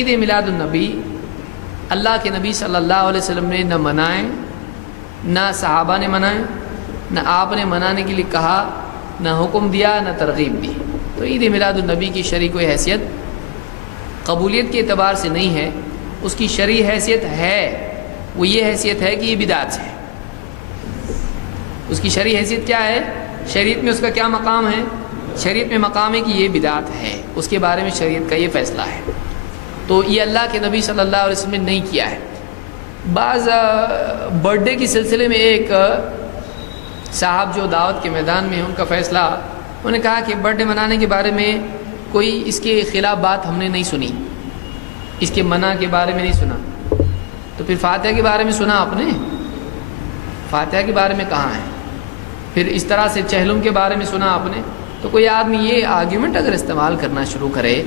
عید میلاد النبی اللہ کے نبی صلی اللہ علیہ وسلم نے نہ منائے، نہ صحابہ نے منائے، نہ آپ نے منانے کے لیے کہا، نہ حکم دیا، نہ ترغیب دی۔ تو عید میلاد النبی کی شرعی کوئی حیثیت قبولیت کے اعتبار سے نہیں ہے، اس کی شرعی حیثیت ہے، وہ یہ حیثیت ہے کہ یہ بدعت ہے۔ اس کی شرعی حیثیت کیا ہے؟ شریعت میں اس کا کیا مقام ہے؟ شریعت میں مقام ہے کہ یہ بدعت ہے، اس کے بارے میں شریعت کا یہ فیصلہ ہے۔ تو یہ اللہ کے نبی صلی اللہ علیہ وسلم نے نہیں کیا ہے۔ بعض برتھ ڈے کے سلسلے میں ایک صاحب جو دعوت کے میدان میں ہیں، ان کا فیصلہ، انہوں نے کہا کہ برتھ ڈے منانے کے بارے میں کوئی اس کے خلاف بات ہم نے نہیں سنی، اس کے منع کے بارے میں نہیں سنا۔ تو پھر فاتحہ کے بارے میں سنا آپ نے؟ فاتحہ کے بارے میں کہاں ہے؟ پھر اس طرح سے چہلم کے بارے میں سنا آپ نے؟ تو کوئی آدمی یہ آرگیومنٹ اگر استعمال کرنا شروع کرے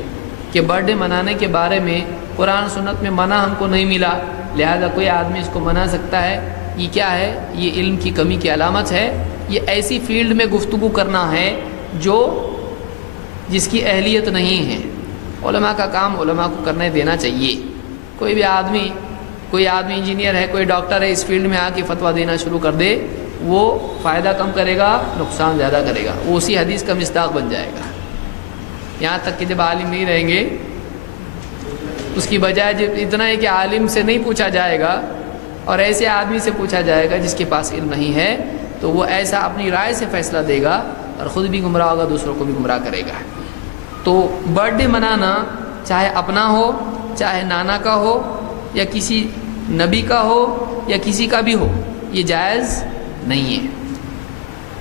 کہ برتھ ڈے منانے کے بارے میں قرآن سنت میں منع ہم کو نہیں ملا، لہذا کوئی آدمی اس کو منا سکتا ہے، یہ کیا ہے؟ یہ علم کی کمی کی علامت ہے۔ یہ ایسی فیلڈ میں گفتگو کرنا ہے جس کی اہلیت نہیں ہے۔ علماء کا کام علماء کو کرنے دینا چاہیے۔ کوئی بھی آدمی، کوئی آدمی انجینئر ہے، کوئی ڈاکٹر ہے، اس فیلڈ میں آ کے فتویٰ دینا شروع کر دے، وہ فائدہ کم کرے گا، نقصان زیادہ کرے گا، وہ اسی حدیث کا مصداق بن جائے گا۔ یہاں تک کہ جب عالم نہیں رہیں گے، اس کی بجائے جب اتنا ہے کہ عالم سے نہیں پوچھا جائے گا اور ایسے آدمی سے پوچھا جائے گا جس کے پاس علم نہیں ہے، تو وہ ایسا اپنی رائے سے فیصلہ دے گا اور خود بھی گمراہ ہوگا، دوسروں کو بھی گمراہ کرے گا۔ تو برتھ ڈے منانا چاہے اپنا ہو، چاہے نانا کا ہو، یا کسی نبی کا ہو، یا کسی کا بھی ہو، یہ جائز نہیں ہے۔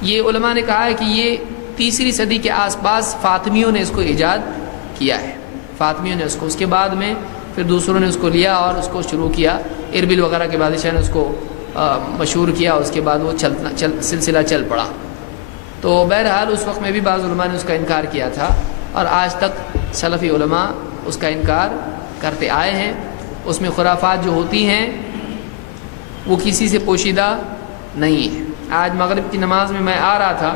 یہ علماء نے کہا ہے کہ یہ 3 صدی کے آس پاس فاطمیوں نے اس کو ایجاد کیا ہے، فاطمیوں نے اس کے بعد میں پھر دوسروں نے اس کو لیا اور اس کو شروع کیا، اربل وغیرہ کے بادشاہ نے اس کو مشہور کیا، اس کے بعد وہ سلسلہ چل پڑا۔ تو بہرحال اس وقت میں بھی بعض علماء نے اس کا انکار کیا تھا، اور آج تک سلفی علماء اس کا انکار کرتے آئے ہیں۔ اس میں خرافات جو ہوتی ہیں وہ کسی سے پوشیدہ نہیں ہے۔ آج مغرب کی نماز میں میں آ رہا تھا،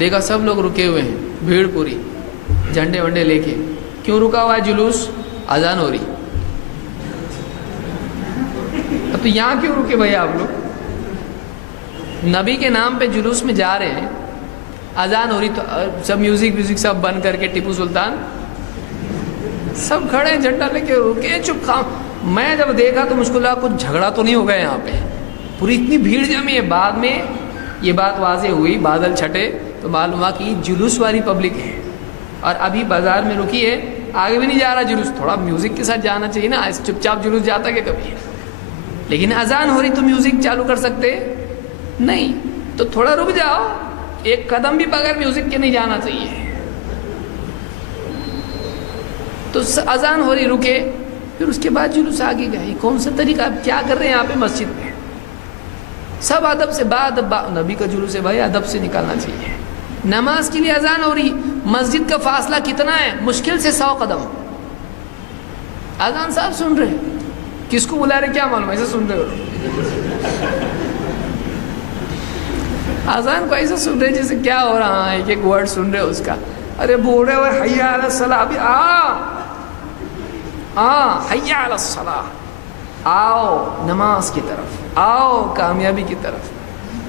دیکھا سب لوگ رکے ہوئے ہیں، بھیڑ پوری، جھنڈے ونڈے لے کے۔ کیوں رکا ہوا ہے جلوس؟ اذان ہو رہی۔ اب تو یہاں کیوں رکے بھائی آپ لوگ؟ نبی کے نام پہ جلوس میں جا رہے ہیں، اذان ہو رہی، تو سب میوزک سب بند کر کے ٹیپو سلطان سب کھڑے ہیں، جھنڈا لے کے رکے چپ خام۔ میں جب دیکھا تو مجھ کو لگا کچھ جھگڑا تو نہیں ہو گیا یہاں پہ، پوری اتنی بھیڑ جمی ہے۔ بعد میں یہ بات واضح ہوئی، بادل چھٹے تو معلوم ہوا کہ جلوس والی پبلک ہے، اور ابھی بازار میں رکی ہے، آگے بھی نہیں جا رہا جلوس۔ تھوڑا میوزک کے ساتھ جانا چاہیے نا، چپ چاپ جلوس جاتا کہ کبھی؟ لیکن اذان ہو رہی تو میوزک چالو کر سکتے نہیں، تو تھوڑا رک جاؤ، ایک قدم بھی بغیر میوزک کے نہیں جانا چاہیے۔ تو اذان ہو رہی، رکے، پھر اس کے بعد جلوس آگے گئے۔ کون سا طریقہ؟ آپ کیا کر رہے ہیں یہاں پہ مسجد میں؟ سب ادب سے، نبی کا جلوس ہے بھائی، ادب سے نکالنا چاہیے۔ نماز کے لیے اذان ہو رہی، مسجد کا فاصلہ کتنا ہے؟ مشکل سے 100 قدم۔ اذان صاحب سن رہے، کس کو بلا رہے کیا معلوم، ایسے سن رہے ہو۔ اذان کو ایسا سن رہے جیسے کیا ہو رہا ہے، ایک ورڈ سن رہے اس کا۔ ارے بول رہے ہوئے حی علی الصلاۃ، ابھی حی علی الصلاۃ، آؤ نماز کی طرف، آؤ کامیابی کی طرف۔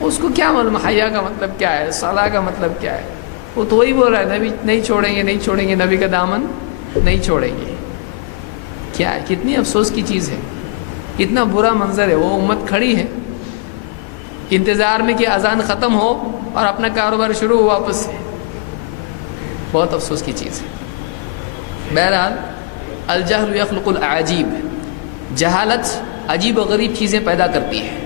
اس کو کیا معلوم حیا کا مطلب کیا ہے، صلاح کا مطلب کیا ہے؟ وہ تو وہی بول رہا ہے، نبی نہیں چھوڑیں گے، نبی کا دامن نہیں چھوڑیں گے۔ کیا ہے؟ کتنی افسوس کی چیز ہے، کتنا برا منظر ہے۔ وہ امت کھڑی ہے انتظار میں کہ اذان ختم ہو اور اپنا کاروبار شروع ہو واپس سے۔ بہت افسوس کی چیز ہے۔ بہرحال الجہل یخلق العجیب، جہالت عجیب و غریب چیزیں پیدا کرتی ہے۔